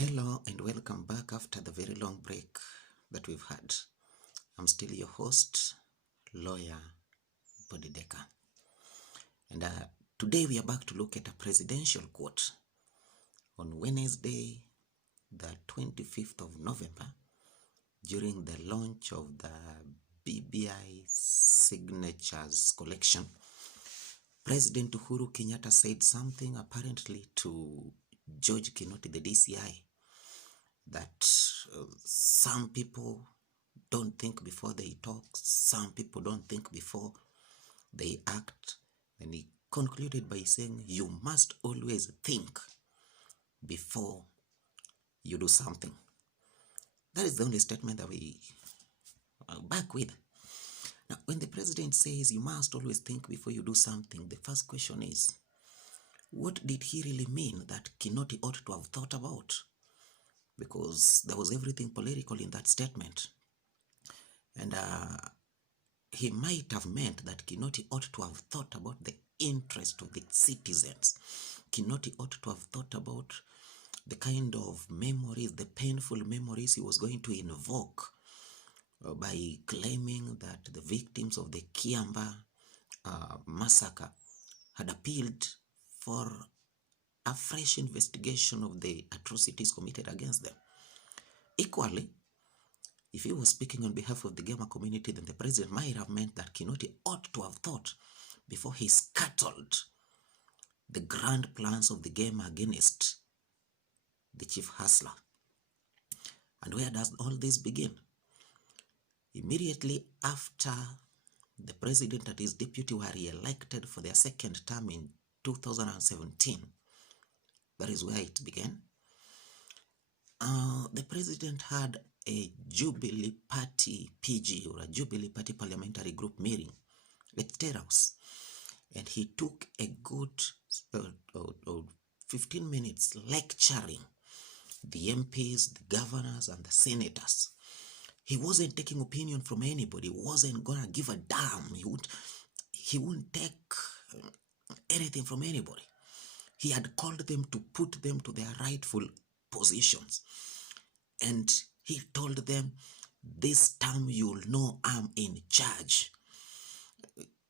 Hello and welcome back after the very long break that we've had. I'm still your host, Lawyer Bodideka. And today we are back to look at a presidential quote. On Wednesday, the 25th of November, during the launch of the BBI signatures collection, President Uhuru Kenyatta said something apparently to George Kinoti, the DCI, that some people don't think before they talk, some people don't think before they act. And he concluded by saying, you must always think before you do something. That is the only statement that we are back with. Now, when the president says you must always think before you do something, the first question is, what did he really mean that Kinoti ought to have thought about? Because there was everything political in that statement. And he might have meant that Kinoti ought to have thought about the interest of the citizens. Kinoti ought to have thought about the kind of memories, the painful memories he was going to invoke by claiming that the victims of the Kiamba massacre had appealed for a fresh investigation of the atrocities committed against them. Equally, if he was speaking on behalf of the gamer community, then the president might have meant that Kinoti ought to have thought before he scuttled the grand plans of the game against the chief hustler. And where does all this begin? Immediately after the president and his deputy were re-elected for their second term in 2017, that is where it began. The president had a Jubilee Party PG, or a Jubilee Party Parliamentary Group meeting at State House, and he took a good 15 minutes lecturing the MPs, the governors, and the senators. He wasn't taking opinion from anybody. He wasn't gonna give a damn. He wouldn't take anything from anybody. He had called them to put them to their rightful positions. And he told them, this time you'll know I'm in charge.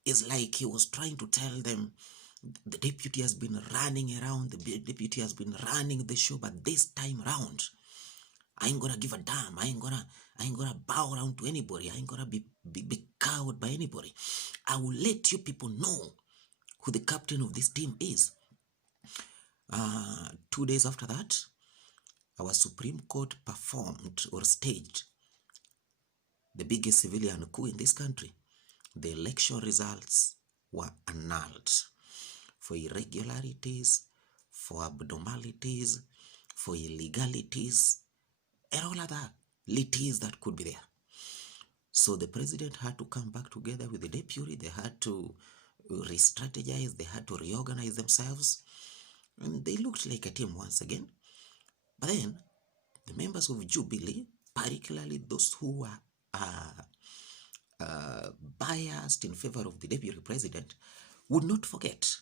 It's like he was trying to tell them, the deputy has been running around, the deputy has been running the show, but this time round, I ain't gonna give a damn. I ain't gonna bow down to anybody. I ain't gonna be cowed by anybody. I will let you people know who the captain of this team is. 2 days after that, our Supreme Court performed or staged the biggest civilian coup in this country. The election results were annulled for irregularities, for abnormalities, for illegalities, and all other lities that could be there. So the president had to come back together with the deputy. They had to re-strategize. They had to reorganize themselves. And they looked like a team once again. But then, the members of Jubilee, particularly those who were biased in favor of the deputy president, would not forget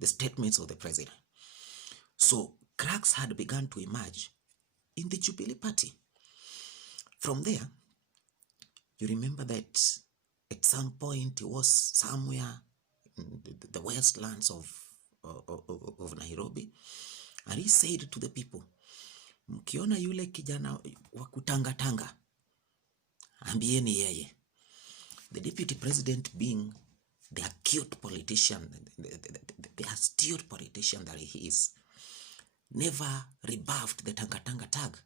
the statements of the president. So cracks had begun to emerge in the Jubilee party. From there, you remember that at some point he was somewhere in the westlands of Nairobi, and he said to the people, mkiona yule kijana wa kutangatanga, ambieni yeye. The deputy president, being the acute politician, the astute politician that he is, never rebuffed the tangatanga tag.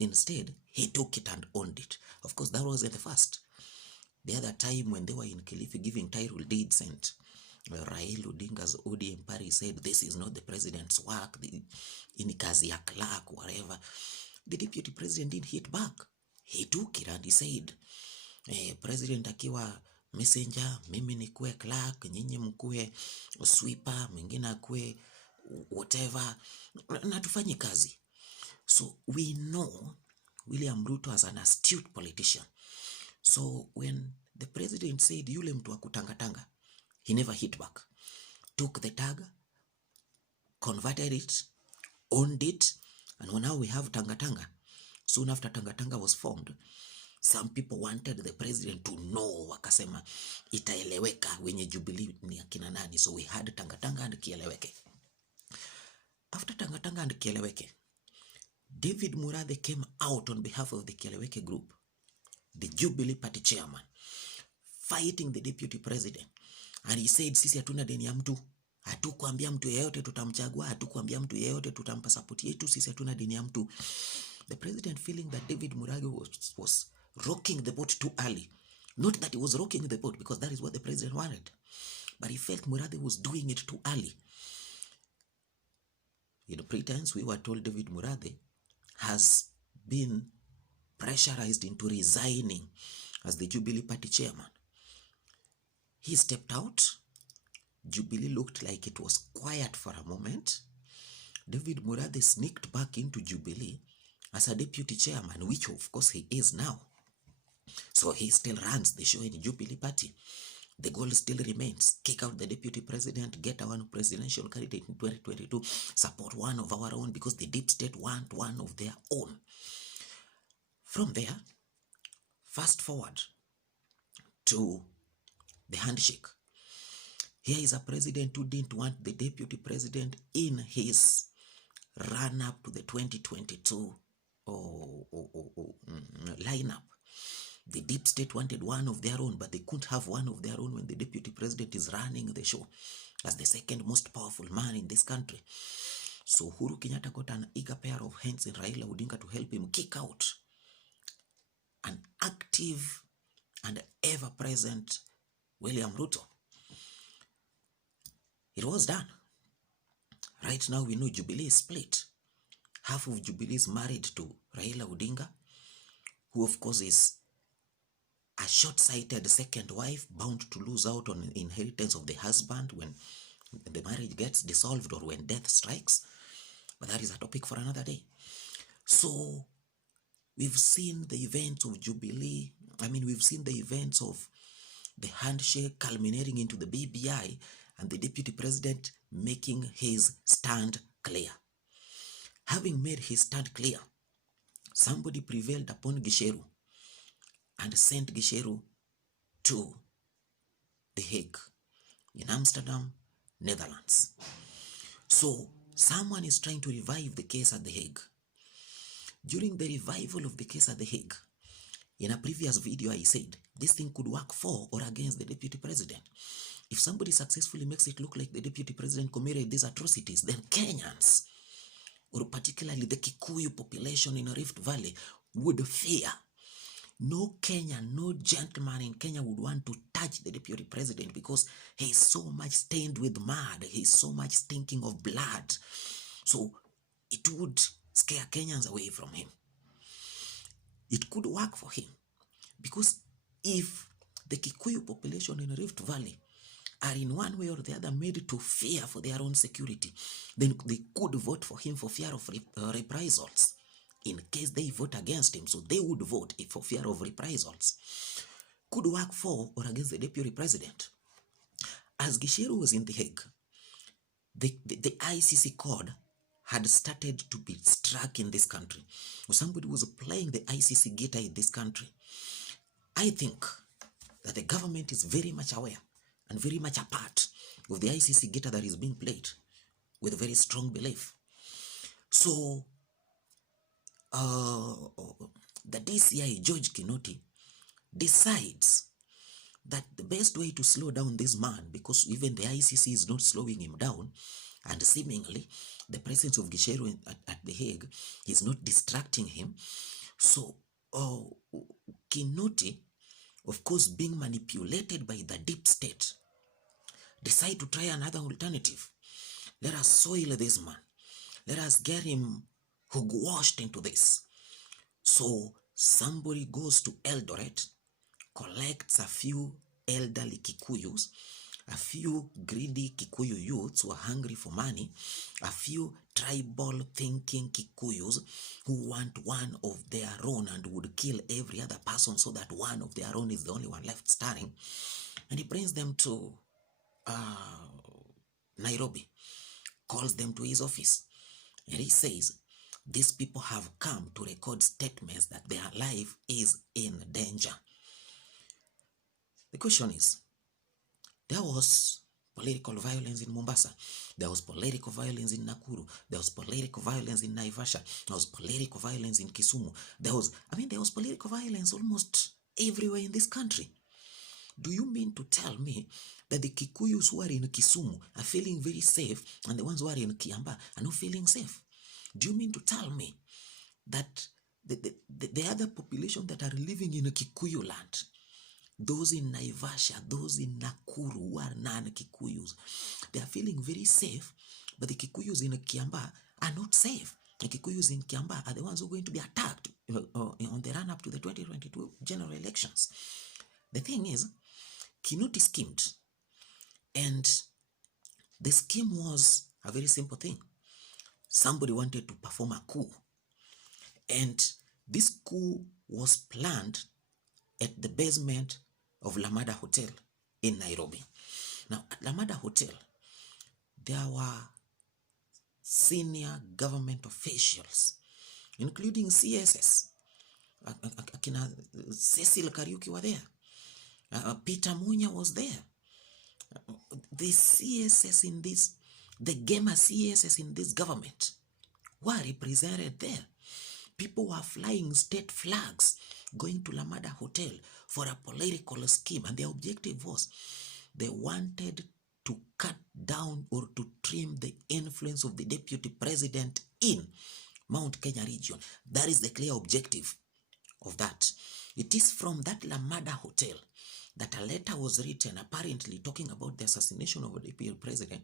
Instead, he took it and owned it. Of course, that wasn't the first. The other time when they were in Kilifi giving title deeds, and Raila Odinga's ODM party said, this is not the president's work, in kazi ya clerk, whatever. The deputy president didn't hit back. He took it and he said, president akiwa messenger, mimi nikuwe clerk, nyinyi mkuwe sweeper, mwingine akuwe whatever, na tufanye kazi. So we know William Ruto as an astute politician. So when the president said, yule mtu wa kutangatanga, he never hit back. Took the tag, converted it, owned it, And now we have Tanga. Soon after Tanga was formed, some people wanted the president to know, wakasema itaeleweka wenye Jubilee ni akina nani. So we had Tanga and Kieleweke. After Tanga and Kieleweke, David Murathe came out on behalf of the Kieleweke group, the Jubilee Party chairman, fighting the deputy president. And he said, sisi hatuna deni ya mtu, hatukuambia mtu yeyote tutamchagua, hatukuambia mtu yeyote tutampa support yetu, sisi hatuna deni ya mtu. The president, feeling that David Murathe was rocking the boat too early. Not that he was rocking the boat, because that is what the president wanted, but he felt Murathe was doing it too early. In pretense, we were told David Murathe has been pressurized into resigning as the Jubilee Party chairman. He stepped out. Jubilee looked like it was quiet for a moment. David Murathe sneaked back into Jubilee as a deputy chairman, which of course he is now. So he still runs the show in the Jubilee Party. The goal still remains: kick out the deputy president, get our presidential candidate in 2022, support one of our own, because the deep state want one of their own. From there, fast forward to the handshake. Here is a president who didn't want the deputy president in his run-up to the 2022 lineup. The deep state wanted one of their own, but they couldn't have one of their own when the deputy president is running the show as the second most powerful man in this country. So Uhuru Kenyatta got an eager pair of hands in Raila Odinga to help him kick out an active and ever-present William Ruto. It was done. Right now we know Jubilee is split. Half of Jubilee is married to Raila Odinga, who of course is a short-sighted second wife, bound to lose out on inheritance of the husband when the marriage gets dissolved or when death strikes. But that is a topic for another day. So we've seen the events of Jubilee. We've seen the events of the handshake culminating into the BBI and the deputy president making his stand clear. Having made his stand clear, somebody prevailed upon Gisheru and sent Gisheru to The Hague in Amsterdam, Netherlands. So someone is trying to revive the case at The Hague. During the revival of the case at The Hague, in a previous video I said this thing could work for or against the deputy president. If somebody successfully makes it look like the deputy president committed these atrocities, then Kenyans, or particularly the Kikuyu population in Rift Valley, would fear. No Kenyan, no gentleman in Kenya would want to touch the deputy president because he is so much stained with mud. He is so much stinking of blood. So it would scare Kenyans away from him. It could work for him because if the Kikuyu population in Rift Valley are in one way or the other made to fear for their own security, then they could vote for him for fear of reprisals in case they vote against him. So they would vote for fear of reprisals. Could work for or against the deputy president. As Gisheru was in The Hague, the ICC code had started to be struck in this country. Somebody was playing the ICC guitar in this country. I think that the government is very much aware and very much a part of the ICC guitar that is being played with a very strong belief. So the DCI, George Kinoti, decides that the best way to slow down this man, because even the ICC is not slowing him down, and seemingly the presence of Gisheru at The Hague is not distracting him. So Kinoti, of course being manipulated by the deep state, decide to try another alternative. Let us soil this man. Let us get him hook-washed into this. So somebody goes to Eldoret, collects a few elderly Kikuyus, a few greedy Kikuyu youths who are hungry for money, a few tribal thinking Kikuyus who want one of their own and would kill every other person so that one of their own is the only one left standing. And he brings them to Nairobi, calls them to his office, and he says, These people have come to record statements that their life is in danger. The question is, there was political violence in Mombasa. There was political violence in Nakuru. There was political violence in Naivasha. There was political violence in Kisumu. There was political violence almost everywhere in this country. Do you mean to tell me that the Kikuyus who are in Kisumu are feeling very safe and the ones who are in Kiambaa are not feeling safe? Do you mean to tell me that the other population that are living in Kikuyu land, those in Naivasha, those in Nakuru who are non-Kikuyus, they are feeling very safe, but the Kikuyus in Kiambaa are not safe? The Kikuyus in Kiambaa are the ones who are going to be attacked on the run-up to the 2022 general elections. The thing is, Kinoti schemed, and the scheme was a very simple thing. Somebody wanted to perform a coup, and this coup was planned at the basement of Lamada Hotel in Nairobi. Now, at Lamada Hotel, there were senior government officials, including CSS. Cecil Kariuki were there. Peter Munya was there. The CSS in this, the Gema CSS in this government were represented there. People were flying state flags, going to Lamada Hotel for a political scheme, and their objective was they wanted to cut down or to trim the influence of the deputy president in Mount Kenya region. That is the clear objective of that. It is from that Lamada Hotel that a letter was written, apparently talking about the assassination of the deputy president.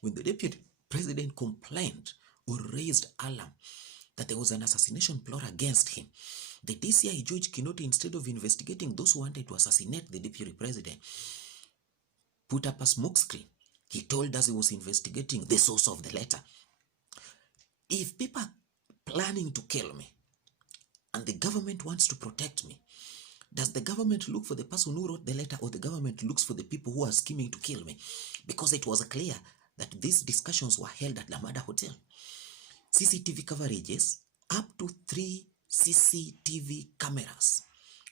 When the deputy president complained or raised alarm that there was an assassination plot against him, the DCI George Kinoti, instead of investigating those who wanted to assassinate the deputy president, put up a smokescreen. He told us he was investigating the source of the letter. If people are planning to kill me and the government wants to protect me, does the government look for the person who wrote the letter, or the government looks for the people who are scheming to kill me? Because it was clear that these discussions were held at Lamada Hotel. CCTV coverages, up to 3 CCTV cameras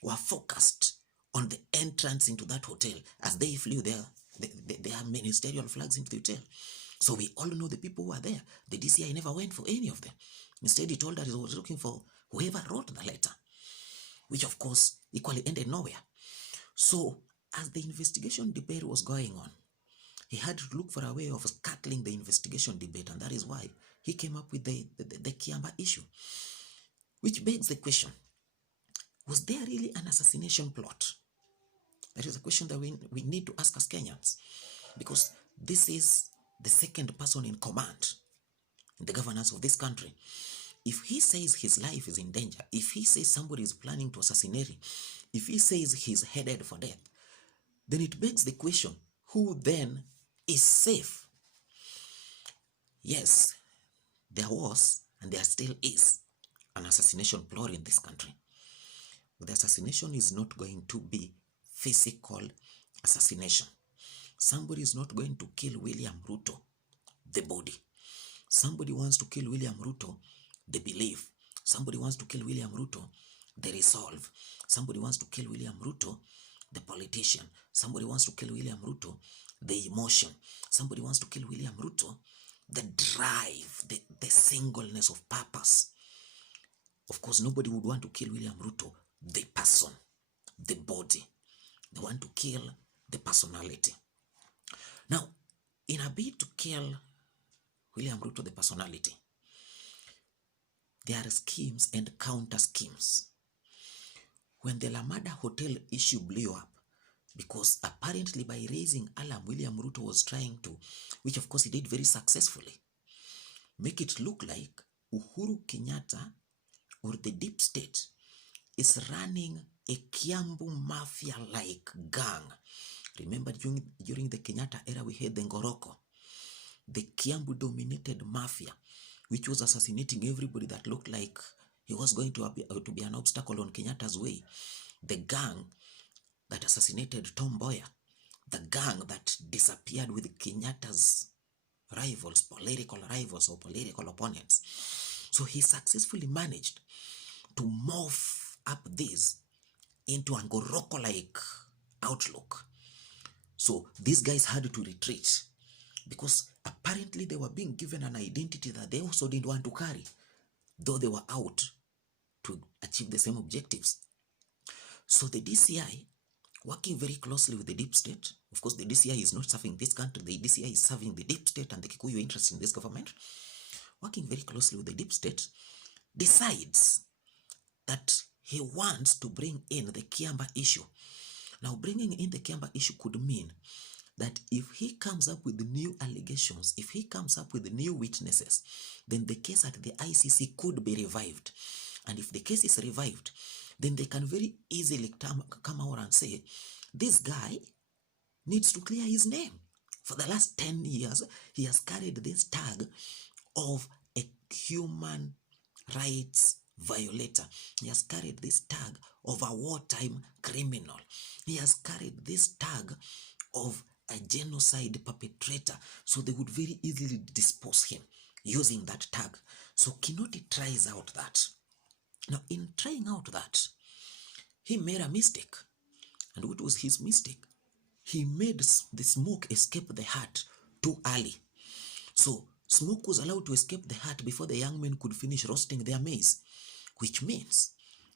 were focused on the entrance into that hotel as they flew their ministerial flags into the hotel. So we all know the people who were there. The DCI never went for any of them. Instead, he told us he was looking for whoever wrote the letter, which of course equally ended nowhere. So as the investigation debate was going on, he had to look for a way of scuttling the investigation debate, and that is why he came up with the Kiambaa issue, which begs the question, was there really an assassination plot? That is a question that we need to ask as Kenyans, because this is the second person in command in the governance of this country. If he says his life is in danger, if he says somebody is planning to assassinate him, if he says he's headed for death, then it begs the question, who then is safe? Yes, there was and there still is an assassination plot in this country. But the assassination is not going to be physical assassination. Somebody is not going to kill William Ruto, the body. Somebody wants to kill William Ruto, the belief. Somebody wants to kill William Ruto, the resolve. Somebody wants to kill William Ruto, the politician. Somebody wants to kill William Ruto, the emotion. Somebody wants to kill William Ruto, the drive, the singleness of purpose. Of course, nobody would want to kill William Ruto, the person, the body. They want to kill the personality. Now, in a bid to kill William Ruto, the personality, there are schemes and counter schemes. When the Lamada Hotel issue blew up, because apparently by raising alarm, William Ruto was trying to, which of course he did very successfully, make it look like Uhuru Kenyatta or the deep state is running a Kiambu mafia-like gang. Remember during the Kenyatta era, we had the Ngoroko, the Kiambu-dominated mafia, which was assassinating everybody that looked like he was going to be an obstacle on Kenyatta's way. The gang that assassinated Tom Mboya, the gang that disappeared with Kenyatta's rivals, political rivals or political opponents. So he successfully managed to morph up this into a Ngoroko-like outlook. So these guys had to retreat because apparently they were being given an identity that they also didn't want to carry, though they were out to achieve the same objectives. So the DCI, working very closely with the deep state, of course the DCI is not serving this country, the DCI is serving the deep state and the Kikuyu interests in this government, working very closely with the deep state, decides that he wants to bring in the Kiamba issue. Now, bringing in the Kiamba issue could mean that if he comes up with new allegations, if he comes up with new witnesses, then the case at the ICC could be revived. And if the case is revived, then they can very easily come out and say, this guy needs to clear his name. For the last 10 years, he has carried this tag of a human rights violator. He has carried this tag of a wartime criminal. He has carried this tag of a genocide perpetrator. So they would very easily dispose him using that tag. So Kinoti tries out that. Now, in trying out that, he made a mistake. And what was his mistake? He made the smoke escape the hut too early. So smoke was allowed to escape the hut before the young men could finish roasting their maize, which means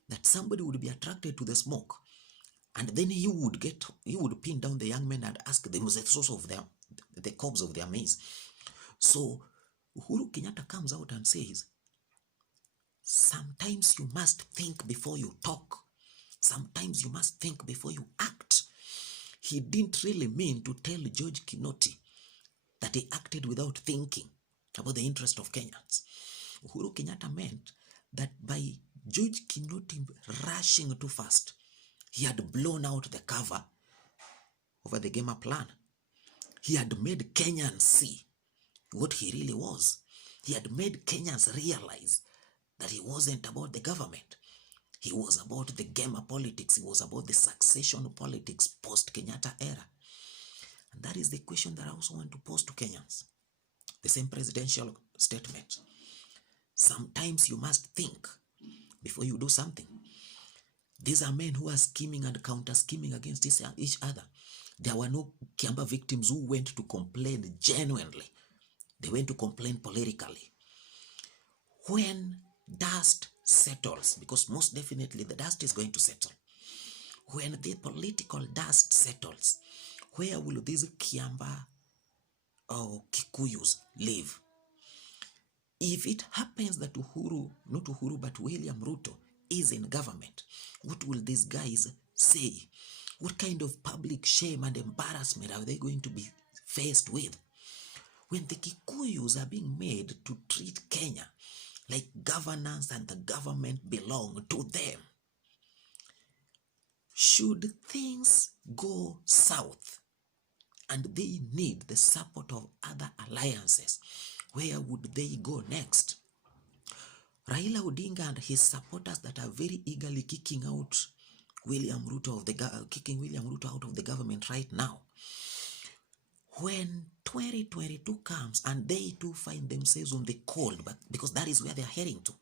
that somebody would be attracted to the smoke, and then he would pin down the young men and ask them the source of the cobs of their maize. So Uhuru Kenyatta comes out and says, sometimes you must think before you talk. Sometimes you must think before you act. He didn't really mean to tell George Kinoti that he acted without thinking about the interest of Kenyans. Uhuru Kenyatta meant that by George Kinoti rushing too fast, he had blown out the cover over the Gema plan. He had made Kenyans see what he really was. He had made Kenyans realize that he wasn't about the government. He was about the Gema politics. He was about the succession politics post-Kenyatta era. And that is the question that I also want to pose to Kenyans. The same presidential statement. Sometimes you must think before you do something. These are men who are scheming and counter-scheming against each other. There were no Kiamba victims who went to complain genuinely. They went to complain politically. When dust settles, because most definitely the dust is going to settle, when the political dust settles, where will these Kiamba or Kikuyus live? If it happens that not Uhuru, but William Ruto is in government, what will these guys say? What kind of public shame and embarrassment are they going to be faced with? When the Kikuyus are being made to treat Kenya like governance and the government belong to them. Should things go south and they need the support of other alliances, where would they go next? Raila Odinga and his supporters that are very eagerly kicking William Ruto out of the government right now. When 2022 comes and they too find themselves on the cold, but because that is where they are heading to.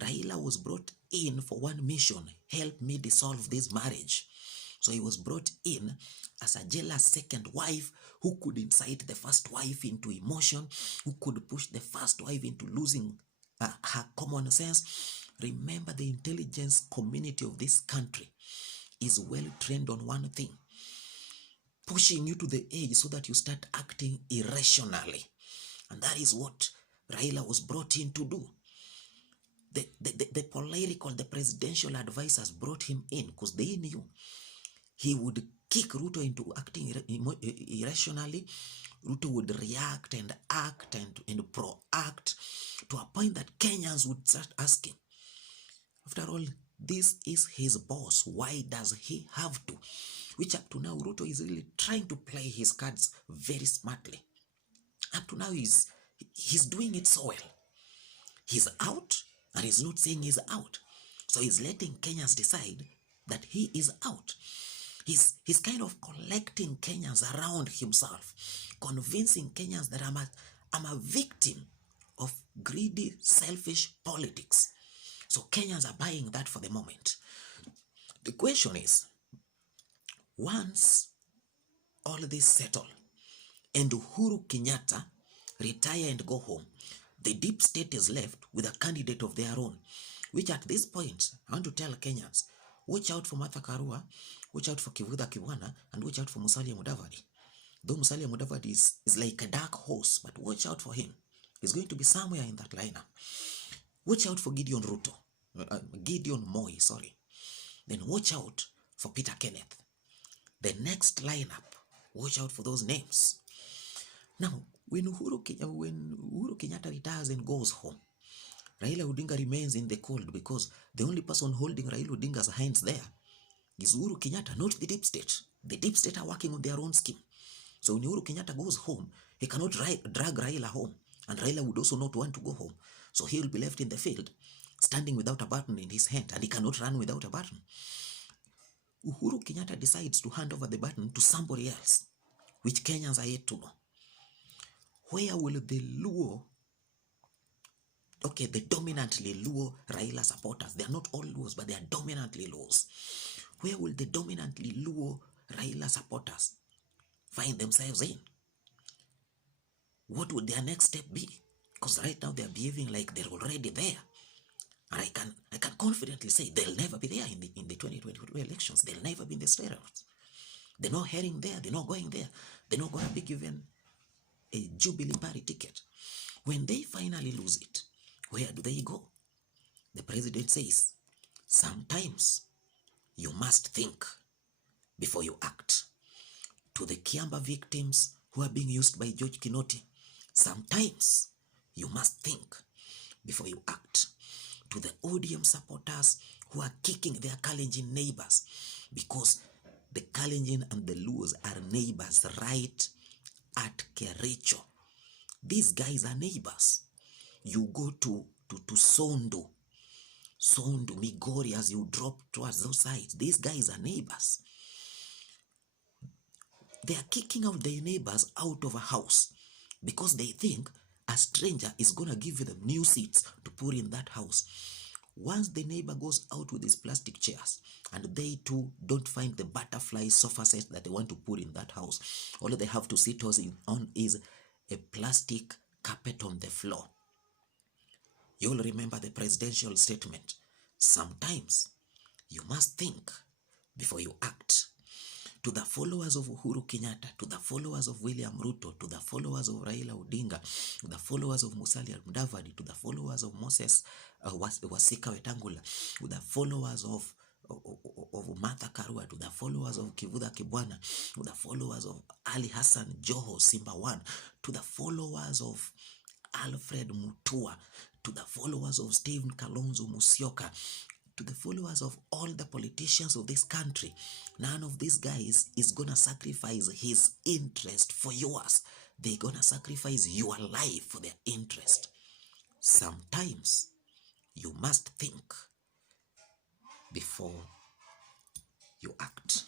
Raila was brought in for one mission: help me dissolve this marriage. So he was brought in as a jealous second wife who could incite the first wife into emotion, who could push the first wife into losing her common sense. Remember, the intelligence community of this country is well trained on one thing: pushing you to the edge so that you start acting irrationally. And that is what Raila was brought in to do. The presidential advisors brought him in because they knew he would kick Ruto into acting irrationally. Ruto would react and act and pro-act to a point that Kenyans would start asking, after all, this is his boss. Why does he have to? Which up to now, Ruto is really trying to play his cards very smartly. Up to now, he's doing it so well. He's out and he's not saying he's out. So he's letting Kenyans decide that he is out. He's kind of collecting Kenyans around himself, convincing Kenyans that I'm a victim of greedy, selfish politics. So Kenyans are buying that for the moment. The question is, once all this settle and Uhuru Kenyatta retire and go home, the deep state is left with a candidate of their own, which at this point, I want to tell Kenyans, watch out for Martha Karua, watch out for Kivutha Kibwana, and watch out for Musalia Mudavadi. Though Musalia Mudavadi is like a dark horse, but watch out for him. He's going to be somewhere in that lineup. Watch out for Gideon Moi, sorry. Then watch out for Peter Kenneth. The next lineup, watch out for those names. Now, when Uhuru Kenyatta retires and goes home, Raila Odinga remains in the cold because the only person holding Raila Odinga's hands there is Uhuru Kenyatta, not the deep state. The deep state are working on their own scheme. So when Uhuru Kenyatta goes home, he cannot drag Raila home. And Raila would also not want to go home. So he will be left in the field, standing without a button in his hand, and he cannot run without a button. Uhuru Kenyatta decides to hand over the button to somebody else, which Kenyans are yet to know. Where will the Luo, the dominantly Luo Raila supporters, they are not all Luos, but they are dominantly Luos. Where will the dominantly Luo Raila supporters find themselves in? What would their next step be? Because right now they are behaving like they're already there. And I can confidently say they'll never be there in the 2022 elections. They'll never be in the steroids. They're not heading there. They're not going there. They're not going to be given a Jubilee party ticket. When they finally lose it, where do they go? The president says, sometimes you must think before you act. To the Kiamba victims who are being used by George Kinoti, sometimes you must think before you act. To the ODM supporters who are kicking their Kalenjin neighbors, because the Kalenjin and the Luos are neighbors right at Kericho. These guys are neighbors. You go to Sondo, Migori, as you drop towards those sides. These guys are neighbors. They are kicking out their neighbors out of a house because they think a stranger is going to give them new seats to put in that house. Once the neighbor goes out with his plastic chairs and they too don't find the butterfly sofa set that they want to put in that house, all they have to sit on is a plastic carpet on the floor. You'll remember the presidential statement. Sometimes you must think before you act. To the followers of Uhuru Kenyatta, to the followers of William Ruto, to the followers of Raila Odinga, to the followers of Musalia Mudavadi, to the followers of Moses Wasika Wetangula, to the followers of Martha Karua, to the followers of Kivutha Kibwana, to the followers of Ali Hassan Joho Simba One, to the followers of Alfred Mutua, to the followers of Stephen Kalonzo Musyoka, to the followers of all the politicians of this country, none of these guys is gonna sacrifice his interest for yours. They're gonna sacrifice your life for their interest. Sometimes you must think before you act.